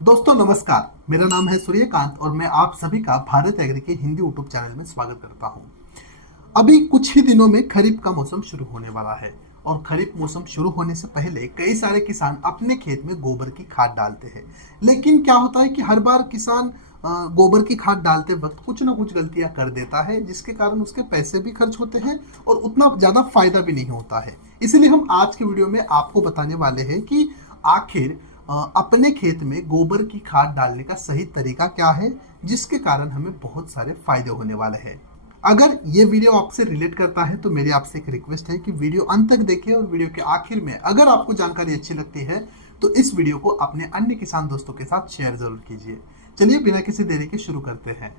दोस्तों नमस्कार, मेरा नाम है सूर्यकांत और मैं आप सभी का भारत एग्री के हिंदी यूट्यूब चैनल में स्वागत करता हूं। अभी कुछ ही दिनों में खरीफ का मौसम शुरू होने वाला है और खरीफ मौसम शुरू होने से पहले कई सारे किसान अपने खेत में गोबर की खाद डालते हैं। लेकिन क्या होता है कि हर बार किसान गोबर की खाद डालते वक्त कुछ ना कुछ गलतियां कर देता है, जिसके कारण उसके पैसे भी खर्च होते हैं और उतना ज्यादा फायदा भी नहीं होता है। इसलिए हम आज के वीडियो में आपको बताने वाले हैं कि आखिर अपने खेत में गोबर की खाद डालने का सही तरीका क्या है, जिसके कारण हमें बहुत सारे फायदे होने वाले हैं। अगर ये वीडियो आपसे रिलेट करता है तो मेरी आपसे एक रिक्वेस्ट है कि वीडियो अंत तक देखें और वीडियो के आखिर में अगर आपको जानकारी अच्छी लगती है तो इस वीडियो को अपने अन्य किसान दोस्तों के साथ शेयर जरूर कीजिए। चलिए बिना किसी देरी के शुरू करते हैं।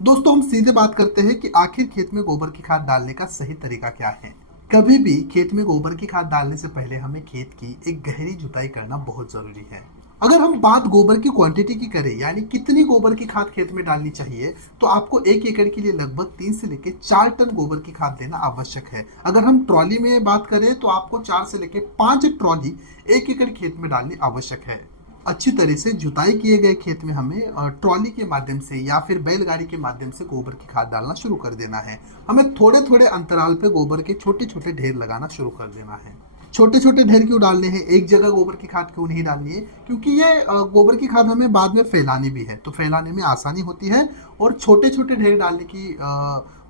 दोस्तों हम सीधे बात करते हैं कि आखिर खेत में गोबर की खाद डालने का सही तरीका क्या है। कभी भी खेत में गोबर की खाद डालने से पहले हमें खेत की एक गहरी जुताई करना बहुत जरूरी है। अगर हम बात गोबर की क्वांटिटी की करें, यानी कितनी गोबर की खाद खेत में डालनी चाहिए, तो आपको 1 एकड़ के लिए लगभग 3 से लेकर 4 टन गोबर की खाद देना आवश्यक है। अगर हम ट्रॉली में बात करें तो आपको 4 से लेकर 5 ट्रॉली 1 एकड़ खेत में डालनी आवश्यक है। अच्छी तरह से जुताई किए गए खेत में हमें ट्रॉली के माध्यम से या फिर बैलगाड़ी के माध्यम से गोबर की खाद डालना शुरू कर देना है। हमें थोड़े थोड़े अंतराल पे गोबर के छोटे छोटे ढेर लगाना शुरू कर देना है। छोटे छोटे ढेर क्यों डालने हैं, एक जगह गोबर की खाद क्यों नहीं डालनी है? क्योंकि ये गोबर की खाद हमें बाद में फैलानी भी है, तो फैलाने में आसानी होती है। और छोटे छोटे ढेर डालने की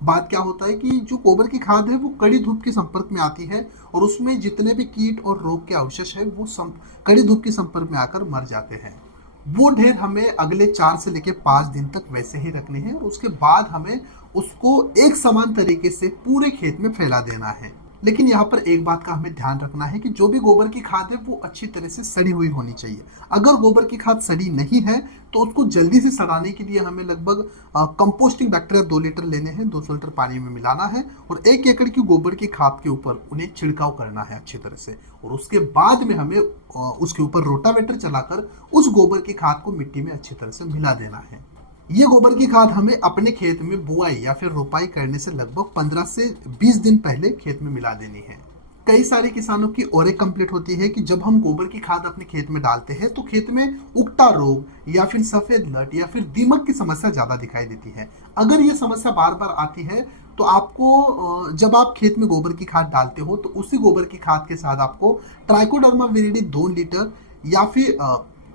बात क्या होता है कि जो गोबर की खाद है वो कड़ी धूप के संपर्क में आती है और उसमें जितने भी कीट और रोग के अवशेष है वो कड़ी धूप के संपर्क में आकर मर जाते हैं। वो ढेर हमें अगले 4 से लेकर 5 दिन तक वैसे ही रखने हैं और उसके बाद हमें उसको एक समान तरीके से पूरे खेत में फैला देना है। लेकिन यहाँ पर एक बात का हमें ध्यान रखना है कि जो भी गोबर की खाद है वो अच्छी तरह से सड़ी हुई होनी चाहिए। अगर गोबर की खाद सड़ी नहीं है तो उसको जल्दी से सड़ाने के लिए हमें लगभग कंपोस्टिंग बैक्टीरिया 2 लीटर लेने हैं, 200 लीटर पानी में मिलाना है और 1 एकड़ की गोबर की खाद के ऊपर उन्हें छिड़काव करना है अच्छी तरह से। और उसके बाद में हमें उसके ऊपर रोटावेटर चलाकर उस गोबर की खाद को मिट्टी में अच्छी तरह से मिला देना है। ये गोबर की खाद हमें अपने खेत में बुआई या फिर रोपाई करने से लगभग 15 से 20 दिन पहले खेत में मिला देनी है। कई सारे किसानों की और एक कंप्लेंट होती है कि जब हम गोबर की खाद अपने खेत में डालते हैं तो खेत में उगता रोग या फिर सफेद लट या फिर दीमक की समस्या ज्यादा दिखाई देती है। अगर ये समस्या बार बार आती है तो आपको जब आप खेत में गोबर की खाद डालते हो तो उसी गोबर की खाद के साथ आपको ट्राइकोडर्मा विरिडी 2 लीटर या फिर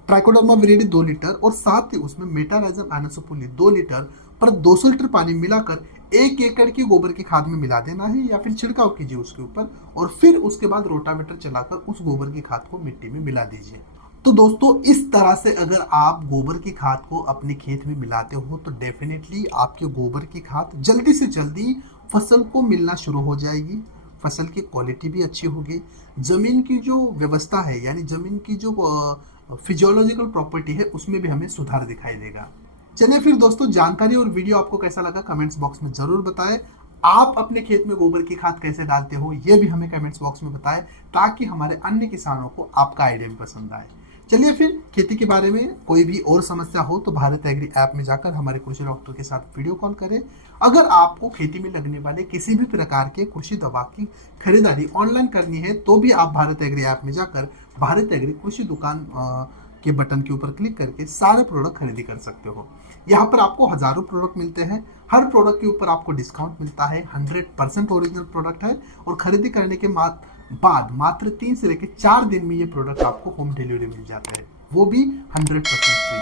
ट्राइकोडर्मा विरिडी 2 लीटर और साथ ही उसमें मेटाराइजम एनोसोपुली 2 लीटर पर 200 लीटर पानी मिलाकर 1 एकड़ की गोबर की खाद में मिला देना है या फिर छिड़काव कीजिए उसके ऊपर और फिर उसके बाद रोटावेटर चलाकर उस गोबर की खाद को मिट्टी में मिला दीजिए। तो दोस्तों इस तरह से अगर आप गोबर की खाद को अपने खेत में मिलाते हो तो डेफिनेटली आपके गोबर की खाद जल्दी से जल्दी फसल को मिलना शुरू हो जाएगी। फसल की क्वालिटी भी अच्छी होगी। जमीन की जो व्यवस्था है यानी जमीन की जो फिजियोलॉजिकल प्रॉपर्टी है उसमें भी हमें सुधार दिखाई देगा। चलिए फिर दोस्तों, जानकारी और वीडियो आपको कैसा लगा कमेंट्स बॉक्स में जरूर बताएं। आप अपने खेत में गोबर की खाद कैसे डालते हो ये भी हमें कमेंट्स बॉक्स में बताएं, ताकि हमारे अन्य किसानों को आपका आइडिया भी पसंद आए। चलिए फिर, खेती के बारे में कोई भी और समस्या हो तो भारत एग्री ऐप में जाकर हमारे कृषि डॉक्टर के साथ वीडियो कॉल करें। अगर आपको खेती में लगने वाले किसी भी प्रकार के कृषि दवा की खरीदारी ऑनलाइन करनी है तो भी आप भारत एग्री ऐप में जाकर भारत एग्री कृषि दुकान के बटन के ऊपर क्लिक करके सारे प्रोडक्ट खरीदी कर सकते हो। यहाँ पर आपको हजारों प्रोडक्ट मिलते हैं। हर प्रोडक्ट के ऊपर आपको डिस्काउंट मिलता है। 100% ओरिजिनल प्रोडक्ट है और खरीदी करने के बाद मात्र 3 से लेकर 4 दिन में ये प्रोडक्ट आपको होम डिलीवरी मिल जाता है, वो भी 100% फ्री।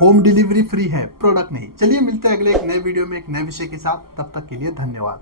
होम डिलीवरी फ्री है, प्रोडक्ट नहीं। चलिए मिलते हैं अगले एक नए वीडियो में एक नए विषय के साथ। तब तक के लिए धन्यवाद।